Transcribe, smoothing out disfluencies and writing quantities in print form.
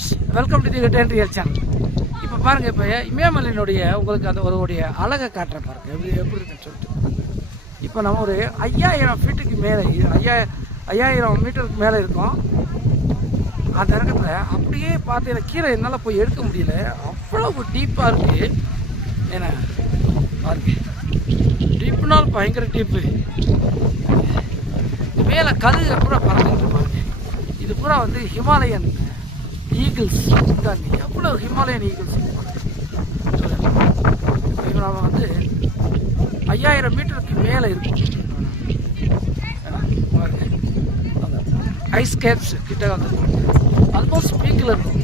Viewers, welcome to the return real channel. இப்போ பாருங்கள், இப்போ இமயமலையினுடைய உங்களுக்கு அந்த ஒருடைய அழகை காட்டுற பாருங்கள் எப்படி இருக்குன்னு சொல்லிட்டு. இப்போ நம்ம ஒரு 5000 ஃபீட்டுக்கு மேலே 5000 மீட்டருக்கு மேலே இருக்கோம். அந்த இடத்துல அப்படியே பார்த்தீங்கன்னா கீழே என்னால் போய் எடுக்க முடியல, அவ்வளவு டீப்பாக இருக்குது. ஏன்னா பாருங்க, டீப்புனால் பயங்கர டீப்பு. மேலே கழுகு பூரா பறந்துட்டு பாருங்க. இது பூரா வந்து ஹிமாலயன் ஈகிள்ஸ் தான். எவ்வளோ ஹிமாலயன் ஈகிள்ஸ் இப்போ நம்ம வந்து 5000 மீட்டருக்கு மேலே இருக்கும். ஐஸ் கேப்ஸ் கிட்ட வந்து ஆல்மோஸ்ட் பீக்கில் இருக்கும்.